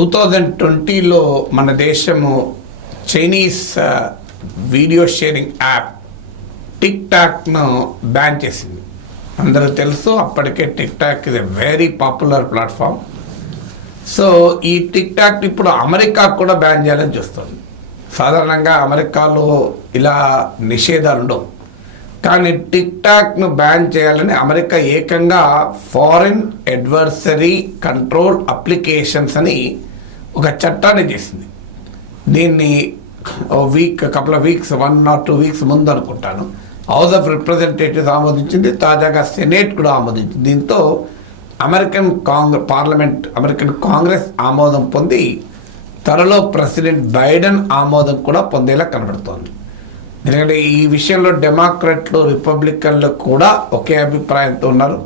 2020లో మన దేశము Chinese video sharing app tik టాక్ను బ్యాన్ చేసింది. అందరూ తెలుసు, అప్పటికే టిక్ టాక్ ఇది వెరీ పాపులర్ ప్లాట్ఫామ్. సో ఈ టిక్ టాక్ ఇప్పుడు అమెరికా కూడా బ్యాన్ చేయాలని చూస్తుంది. సాధారణంగా అమెరికాలో ఇలా నిషేధాలు ఉండవు, కానీ టిక్ టాక్ను బ్యాన్ చేయాలని అమెరికా ఏకంగా ఫారిన్ అడ్వర్సరీ కంట్రోల్ అప్లికేషన్స్ అని ఒక చట్టాన్ని చేసింది. దీన్ని couple of weeks 1 or 2 weeks ముందు అనుకుంటాను హౌస్ ఆఫ్ రిప్రజెంటేటివ్స్ ఆమోదించింది, తాజాగా సెనేట్ కూడా ఆమోదించింది. దీంతో అమెరికన్ కాంగ్రెస్ ఆమోదం పొంది త్వరలో ప్రెసిడెంట్ బైడెన్ ఆమోదం కూడా పొందేలా కనబడుతోంది. ఎందుకంటే ఈ విషయంలో డెమోక్రాట్లు రిపబ్లికన్లు కూడా ఒకే అభిప్రాయంతో ఉన్నారు.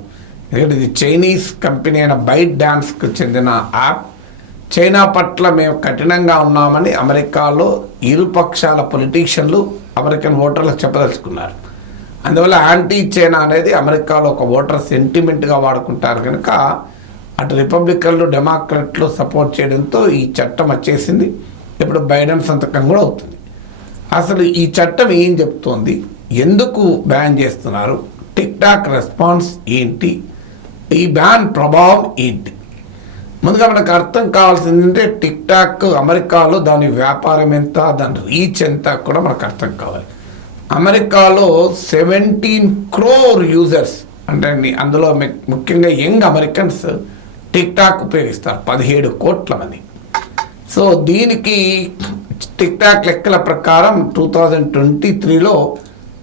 ఎందుకంటే ఇది చైనీస్ కంపెనీ అయిన బైట్ డాన్స్కు చెందిన యాప్. చైనా పట్ల మేము కఠినంగా ఉన్నామని అమెరికాలో ఇరుపక్షాల పొలిటీషియన్లు అమెరికన్ ఓటర్లకు చెప్పదలుచుకున్నారు. అందువల్ల యాంటీ చైనా అనేది అమెరికాలో ఒక ఓటర్ సెంటిమెంట్గా వాడుకుంటారు కనుక అటు రిపబ్లికన్లు డెమోక్రాట్లు సపోర్ట్ చేయడంతో ఈ చట్టం వచ్చేసింది. ఇప్పుడు బైడెన్ సంతకం కూడా అవుతుంది. అసలు ఈ చట్టం ఏం చెప్తోంది, ఎందుకు బ్యాన్ చేస్తున్నారు, టిక్ టాక్ రెస్పాన్స్ ఏంటి, ఈ బ్యాన్ ప్రభావం ఏంటి? ముందుగా మనకు అర్థం కావాల్సింది అంటే టిక్ టాక్ అమెరికాలో దాని వ్యాపారం ఎంత, దాని రీచ్ ఎంత కూడా మనకు అర్థం కావాలి. అమెరికాలో 17 crore యూజర్స్ అంటే అందులో ముఖ్యంగా యంగ్ అమెరికన్స్ టిక్ టాక్ ఉపయోగిస్తారు, 17 కోట్ల మంది. సో దీనికి టిక్ టాక్ లెక్కల ప్రకారం 2023లో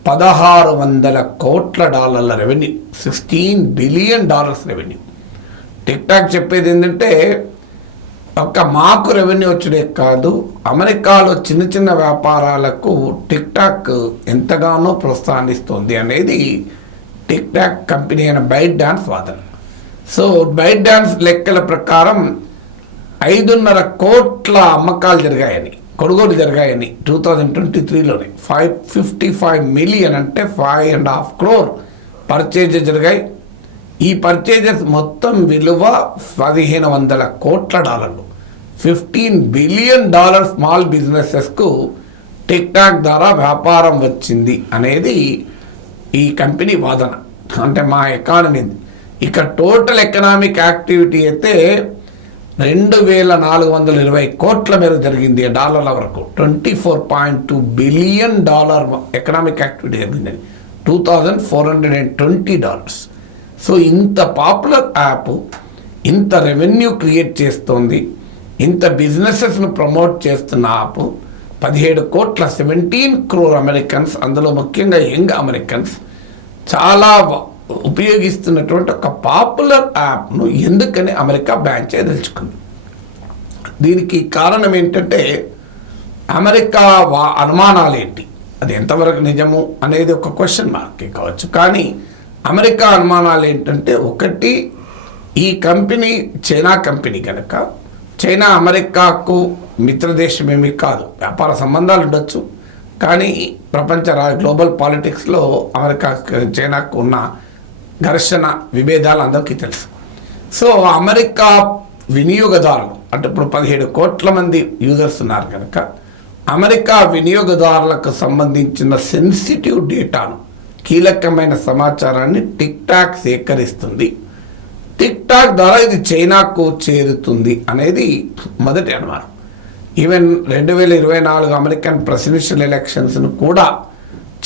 $1,600 కోట్ల revenue, $16 billion revenue. Tick talk చెప్పేది ఏంటంటే ఒక్క మాకు రెవెన్యూ వచ్చుడే కాదు, అమెరికాలో చిన్న చిన్న వ్యాపారాలకు టిక్ టాక్ ఎంతగానో ప్రోత్సాహిస్తుంది అనేది టిక్ టాక్ కంపెనీ అయిన బైట్ డాన్స్ వాదన. సో బైట్ డాన్స్ లెక్కల ప్రకారం 5.5 కోట్ల అమ్మకాలు జరిగాయని, కొనుగోలు జరిగాయని 2023లోనే. 555 మిలియన్ అంటే 5.5 crore పర్చేజెస్ జరిగాయి. ఈ పర్చేజెస్ మొత్తం విలువ $1,500 కోట్ల, $15 బిలియన్ స్మాల్ బిజినెసెస్కు టిక్ టాక్ ద్వారా వ్యాపారం వచ్చింది అనేది ఈ కంపెనీ వాదన. అంటే మా ఎకానమీ ఇక టోటల్ ఎకనామిక్ యాక్టివిటీ అయితే 2,420 కోట్ల మేర జరిగింది డాలర్ల వరకు. $24.2 బిలియన్ ఎకనామిక్ యాక్టివిటీ జరిగింది, $2,420. సో ఇంత పాపులర్ యాప్ ఇంత రెవెన్యూ క్రియేట్ చేస్తోంది, ఇంత బిజినెసెస్ను ప్రమోట్ చేస్తున్న యాప్ 17 కోట్ల 17 crore అమెరికన్స్, అందులో ముఖ్యంగా యంగ్ అమెరికన్స్ చాలా ఉపయోగిస్తున్నటువంటి ఒక పాపులర్ యాప్ను ఎందుకని అమెరికా బ్యాన్ చేయదలుచుకుంది? దీనికి కారణం ఏంటంటే అమెరికా అనుమానాలు ఏంటి, అది ఎంతవరకు నిజము అనేది ఒక క్వశ్చన్ మార్కే కావచ్చు. కానీ అమెరికా అనుమానాలు ఏంటంటే, ఒకటి, ఈ కంపెనీ చైనా కంపెనీ కనుక చైనా అమెరికాకు మిత్రదేశం ఏమీ కాదు, వ్యాపార సంబంధాలు ఉండొచ్చు, కానీ ప్రపంచ గ్లోబల్ పాలిటిక్స్లో అమెరికా చైనాకు ఉన్న ఘర్షణ విభేదాలు అందరికీ తెలుసు. సో అమెరికా వినియోగదారులు అంటే ఇప్పుడు 17 కోట్ల మంది యూజర్స్ ఉన్నారు కనుక అమెరికా వినియోగదారులకు సంబంధించిన సెన్సిటివ్ డేటాను, కీలకమైన సమాచారాన్ని టిక్ టాక్ సేకరిస్తుంది. టిక్ టాక్ ద్వారా ఇది చైనాకు చేరుతుంది అనేది మొదటి అనుమానం. ఈవెన్ 2024 అమెరికన్ ప్రెసిడెన్షియల్ ఎలక్షన్స్ను కూడా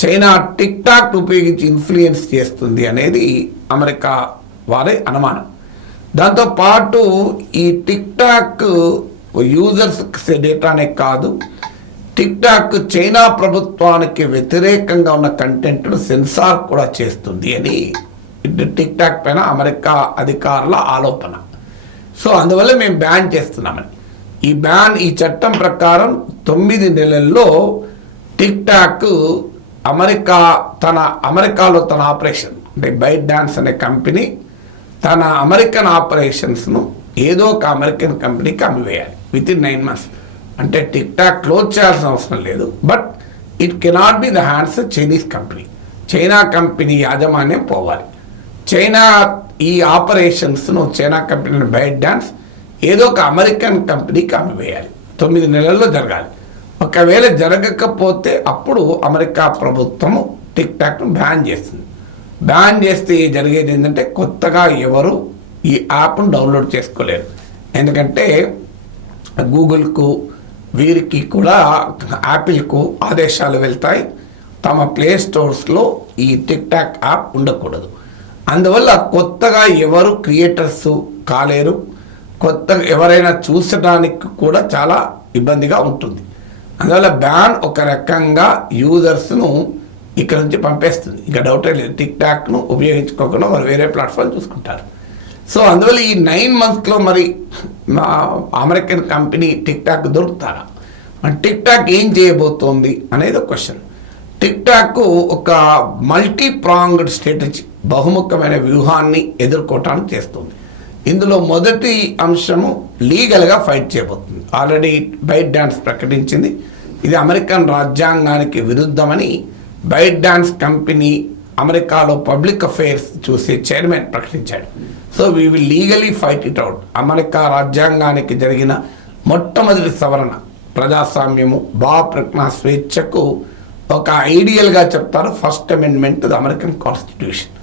చైనా టిక్ టాక్ ఉపయోగించి ఇన్ఫ్లుయెన్స్ చేస్తుంది అనేది అమెరికా వారి అనుమానం. దాంతోపాటు ఈ టిక్ టాక్ యూజర్స్ డేటానే కాదు, టిక్ టాక్ చైనా ప్రభుత్వానికి వ్యతిరేకంగా ఉన్న కంటెంట్ను సెన్సార్ కూడా చేస్తుంది అని టిక్ టాక్ పైన అమెరికా అధికారుల ఆరోపణ. సో అందువల్ల మేము బ్యాన్ చేస్తున్నామని. ఈ చట్టం ప్రకారం 9 నెలల్లో టిక్ టాక్ అమెరికాలో తన ఆపరేషన్ అంటే బైట్ డాన్స్ అనే కంపెనీ తన అమెరికన్ ఆపరేషన్స్ను ఏదో ఒక అమెరికన్ కంపెనీకి అమ్మివేయాలి within 9 months. అంటే టిక్ టాక్ క్లోజ్ చేయాల్సిన అవసరం లేదు, but it cannot be the hands Chinese company. China company యాజమాన్యం పోవాలి. చైనా ఈ ఆపరేషన్స్ను చైనా కంపెనీ బైట్ డాన్స్ ఏదో ఒక అమెరికన్ కంపెనీకి అమ్మివేయాలి, 9 నెలల్లో జరగాలి. ఒకవేళ జరగకపోతే అప్పుడు అమెరికా ప్రభుత్వము టిక్ టాక్ను బ్యాన్ చేస్తుంది. బ్యాన్ చేస్తే జరిగేది ఏంటంటే కొత్తగా ఎవరు ఈ యాప్ను డౌన్లోడ్ చేసుకోలేరు. ఎందుకంటే గూగుల్కు వీరికి కూడా యాపిల్కు ఆదేశాలు వెళ్తాయి, తమ ప్లే స్టోర్స్లో ఈ టిక్ టాక్ యాప్ ఉండకూడదు. అందువల్ల కొత్తగా ఎవరు క్రియేటర్స్ కాలేరు, కొత్తగా ఎవరైనా చూసడానికి కూడా చాలా ఇబ్బందిగా ఉంటుంది. అందువల్ల బ్యాన్ ఒక రకంగా యూజర్స్ను ఇక్కడ నుంచి పంపేస్తుంది. ఇక డౌటే లేదు, టిక్ టాక్ను ఉపయోగించుకోకుండా వారు వేరే ప్లాట్ఫామ్ చూసుకుంటారు. సో అందువల్ల ఈ 9 మంత్స్లో మరి అమెరికన్ కంపెనీ టిక్ టాక్ దొరుకుతారా, మరి టిక్ టాక్ ఏం చేయబోతోంది అనేది ఒక క్వశ్చన్. టిక్ టాక్ ఒక మల్టీ ప్రాంగ్డ్ స్ట్రాటజీ, బహుముఖమైన వ్యూహాన్ని ఎదుర్కోవటానికి చేస్తుంది. ఇందులో మొదటి అంశము లీగల్గా ఫైట్ చేయబోతుంది. ఆల్రెడీ బైట్ డాన్స్ ప్రకటించింది, ఇది అమెరికన్ రాజ్యాంగానికి విరుద్ధమని బైట్ డాన్స్ కంపెనీ అమెరికాలో పబ్లిక్ అఫైర్స్ చూసే చైర్మన్ ప్రకటించాడు. So we will legally fight it out. America రాజ్యాంగానికి జరిగిన మొట్టమొదటి సవరణ, ప్రజాస్వామ్యము, ప్రజ్ఞా స్వేచ్ఛకు ఒక ఐడియల్గా చెప్తారు first amendment the American constitution.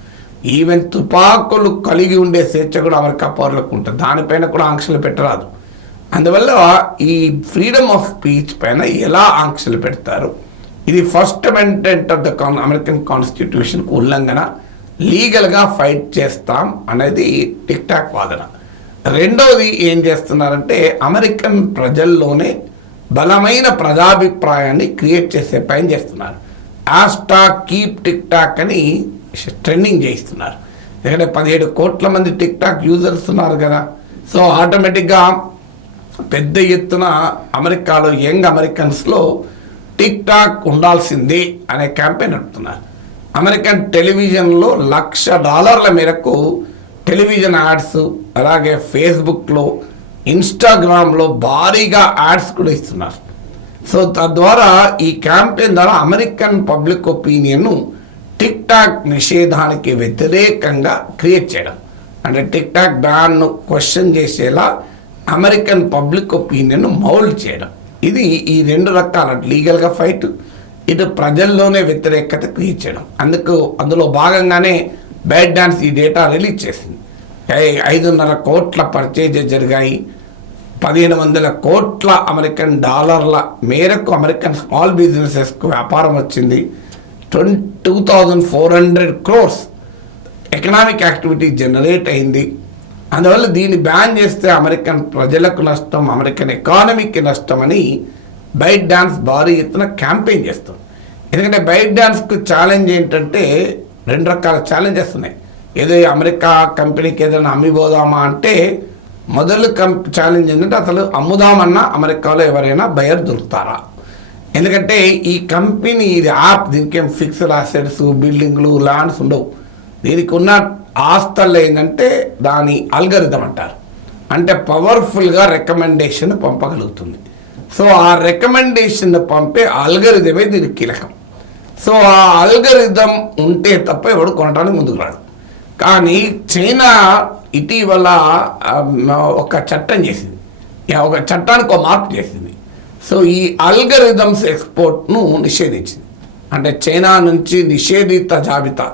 Even తుపాకులు కలిగి ఉండే స్వేచ్ఛ కూడా అమెరికా పౌరులకు ఉంటుంది, దానిపైన కూడా ఆంక్షలు పెట్టరాదు. అందువల్ల ఈ ఫ్రీడమ్ ఆఫ్ స్పీచ్ పైన ఎలా ఆంక్షలు పెడతారు, ఇది first amendment of the American కాన్స్టిట్యూషన్కు ఉల్లంఘన, లీగల్గా ఫైట్ చేస్తాం అనేది టిక్ టాక్ వాదన. రెండవది ఏం చేస్తున్నారంటే అమెరికన్ ప్రజల్లోనే బలమైన ప్రజాభిప్రాయాన్ని క్రియేట్ చేసే పని చేస్తున్నారు. హ్యాష్‌ట్యాగ్ కీప్ టిక్ టాక్ అని ట్రెండింగ్ చేయిస్తున్నారు. ఎందుకంటే 17 కోట్ల మంది టిక్ టాక్ యూజర్స్ ఉన్నారు కదా. సో ఆటోమేటిక్గా పెద్ద ఎత్తున అమెరికాలో యంగ్ అమెరికన్స్లో టిక్ టాక్ ఉండాల్సిందే అనే క్యాంపెయిన్ నడుపుతున్నారు. అమెరికన్ టెలివిజన్లో $1,00,000 మేరకు టెలివిజన్ యాడ్స్, అలాగే ఫేస్బుక్లో, ఇన్స్టాగ్రామ్లో భారీగా యాడ్స్ కూడా ఇస్తున్నారు. సో తద్వారా ఈ క్యాంపెయిన్ ద్వారా అమెరికన్ పబ్లిక్ ఒపీనియన్ను టిక్ టాక్ నిషేధానికి వ్యతిరేకంగా క్రియేట్ చేయడం, అంటే టిక్ టాక్ బ్యాన్ను క్వశ్చన్ చేసేలా అమెరికన్ పబ్లిక్ ఒపీనియన్ను మౌల్డ్ చేయడం. ఇది ఈ 2 రకాల లీగల్గా ఫైట్, ఇటు ప్రజల్లోనే వ్యతిరేకత క్రియేట్ చేయడం. అందులో భాగంగానే బైట్ డాన్స్ ఈ డేటా రిలీజ్ చేసింది. 5.5 కోట్ల పర్చేజెస్ జరిగాయి, 1,500 కోట్ల అమెరికన్ డాలర్ల మేరకు అమెరికన్ స్మాల్ బిజినెసెస్కు వ్యాపారం వచ్చింది. 2,400 crores ఎకనామిక్ యాక్టివిటీ జనరేట్ అయింది. అందువల్ల దీన్ని బ్యాన్ చేస్తే అమెరికన్ ప్రజలకు నష్టం, అమెరికన్ ఎకానమీకి నష్టం అని బైట్ డాన్స్ భారీ ఎత్తున క్యాంపెయిన్ చేస్తుంది. ఎందుకంటే బైట్ డాన్స్కు ఛాలెంజ్ ఏంటంటే 2 రకాల ఛాలెంజెస్ ఉన్నాయి. ఏదో అమెరికా కంపెనీకి ఏదైనా అమ్మిపోదామా అంటే మొదలు ఛాలెంజ్ ఏంటంటే అసలు అమ్ముదామన్నా అమెరికాలో ఎవరైనా బయర్ దొరుకుతారా. ఎందుకంటే ఈ కంపెనీ ఇది యాప్, దీనికి ఏం ఫిక్స్డ్ అసెట్స్, బిల్డింగ్లు, ల్యాండ్స్ ఉండవు. దీనికి ఉన్న ఆస్తులు ఏంటంటే దాని అల్గరిథం అంటారు, అంటే పవర్ఫుల్గా రికమెండేషన్ పంపగలుగుతుంది. సో ఆ రికమెండేషన్ పంపే అల్గరిథమే దీనికి కీలకం. సో ఆ అల్గరిథం ఉంటే తప్ప ఎవడు కొనడానికి ముందుకు రాడు. కానీ చైనా ఇటీవల ఒక చట్టం చేసింది, ఒక చట్టానికి ఒక మార్పు చేసింది. సో ఈ అల్గరిథమ్స్ ఎక్స్పోర్ట్ను నిషేధించింది. అంటే చైనా నుంచి నిషేధిత జాబితా,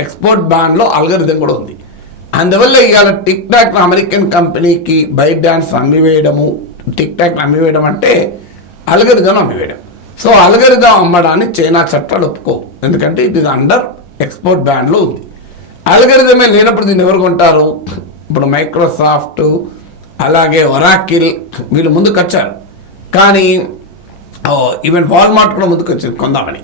ఎక్స్పోర్ట్ బ్యాన్లో అల్గరిథం కూడా ఉంది. అందువల్ల ఇవాళ టిక్ టాక్ అమెరికన్ కంపెనీకి బైట్ డాన్స్ అమ్మివేయడము, టిక్ టాక్ అమ్మివేయడం అంటే అల్గరిథం అమ్మివేయడం. సో అల్గరిథం అమ్మడాన్ని చైనా చట్టాలు ఒప్పుకోవు, ఎందుకంటే ఇది అండర్ ఎక్స్పోర్ట్ బ్యాన్లో ఉంది. అల్గరిథమే లేనప్పుడు దీన్ని ఎవరు కొంటారు? ఇప్పుడు మైక్రోసాఫ్ట్, అలాగే ఒరాకిల్ వీళ్ళు ముందుకు వచ్చారు, కానీ ఈవెన్ వాల్మార్ట్ కూడా ముందుకు వచ్చింది కొందామని.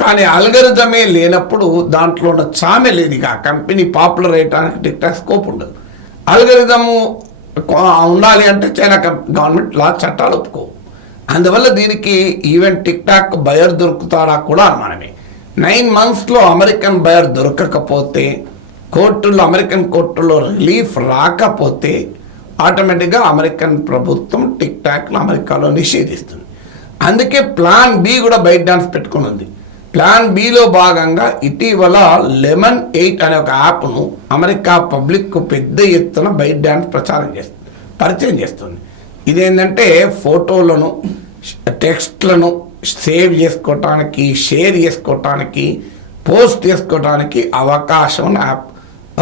కానీ అల్గరిథమే లేనప్పుడు దాంట్లో ఉన్న చామే లేదు. ఇక ఆ కంపెనీ పాపులర్ అయ్యడానికి టిక్ టాక్ స్కోప్ ఉండదు. అల్గరిథము ఉండాలి అంటే చైనా గవర్నమెంట్ చట్టాలు ఒప్పుకోవు. అందువల్ల దీనికి ఈవెన్ టిక్ టాక్ బయర్ దొరుకుతారా కూడా అనుమానమే. 9 monthsలో అమెరికన్ బయర్ దొరకకపోతే, అమెరికన్ కోర్టుల్లో రిలీఫ్ రాకపోతే ఆటోమేటిక్గా అమెరికన్ ప్రభుత్వం టిక్ టాక్ను అమెరికాలో నిషేధిస్తుంది. అందుకే ప్లాన్ బి కూడా బైట్ డాన్స్ పెట్టుకుని ఉంది. ప్లాన్ బిలో భాగంగా ఇటీవల Lemon8 అనే ఒక యాప్ను అమెరికా పబ్లిక్ పెద్ద ఎత్తున బైట్ డాన్స్ ప్రచారం చేస్తుంది. పరిచయం చేస్తుంది. ఇదేంటంటే ఫోటోలను, టెక్స్ట్లను సేవ్ చేసుకోవటానికి, షేర్ చేసుకోవటానికి, పోస్ట్ చేసుకోవటానికి అవకాశం ఉన్న యాప్.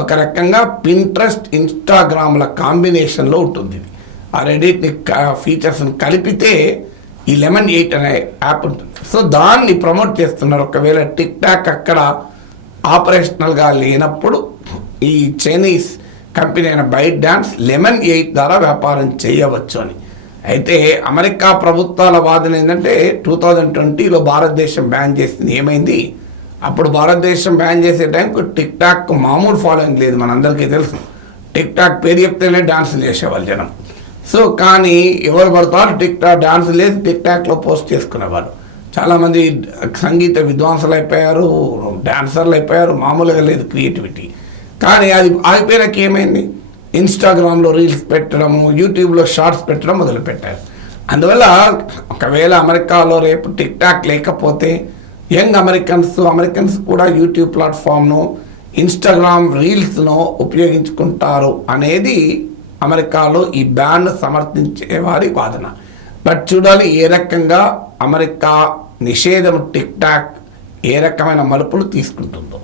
ఒక రకంగా పింట్రెస్ట్, ఇన్స్టాగ్రామ్ల కాంబినేషన్లో ఉంటుంది. ఆ రెండింటిని ఫీచర్స్ని కలిపితే ఈ లెమన్ 8 అనే యాప్ ఉంటుంది. సో దాన్ని ప్రమోట్ చేస్తున్నారు. ఒకవేళ టిక్ టాక్ అక్కడ ఆపరేషనల్గా లేనప్పుడు ఈ చైనీస్ కంపెనీ అయిన బైట్ డాన్స్ లెమన్ 8 ద్వారా వ్యాపారం చేయవచ్చు అని. అయితే అమెరికా ప్రభుత్వాల వాదన ఏంటంటే 2020లో భారతదేశం బ్యాన్ చేసింది. ఏమైంది? అప్పుడు భారతదేశం బ్యాన్ చేసే టైంకి టిక్ టాక్ మామూలు ఫాలోయింగ్ లేదు, మనందరికీ తెలుసు. టిక్ టాక్ పేరు చెప్తేనే డాన్సులు చేసేవాళ్ళు జనం. సో కానీ ఎవరు పడతారు టిక్ టాక్ డాన్స్ లేదు, టిక్ టాక్లో పోస్ట్ చేసుకునేవారు. చాలామంది సంగీత విద్వాంసులు అయిపోయారు, డాన్సర్లు అయిపోయారు, మామూలుగా లేదు క్రియేటివిటీ. కానీ అది అయిపోయినాక ఏమైంది? ఇన్స్టాగ్రామ్లో రీల్స్ పెట్టడము, యూట్యూబ్లో షార్ట్స్ పెట్టడం మొదలుపెట్టారు. అందువల్ల ఒకవేళ అమెరికాలో రేపు టిక్ టాక్ లేకపోతే యంగ్ అమెరికన్స్ కూడా యూట్యూబ్ ప్లాట్ఫామ్ను, ఇన్స్టాగ్రామ్ రీల్స్ను ఉపయోగించుకుంటారు అనేది అమెరికాలో ఈ బ్యాన్ సమర్థించే వారి వాదన. బట్ చూడాలి ఏ రకంగా అమెరికా నిషేధం టిక్ టాక్ ఏ రకమైన మలుపులు తీసుకుంటుందో.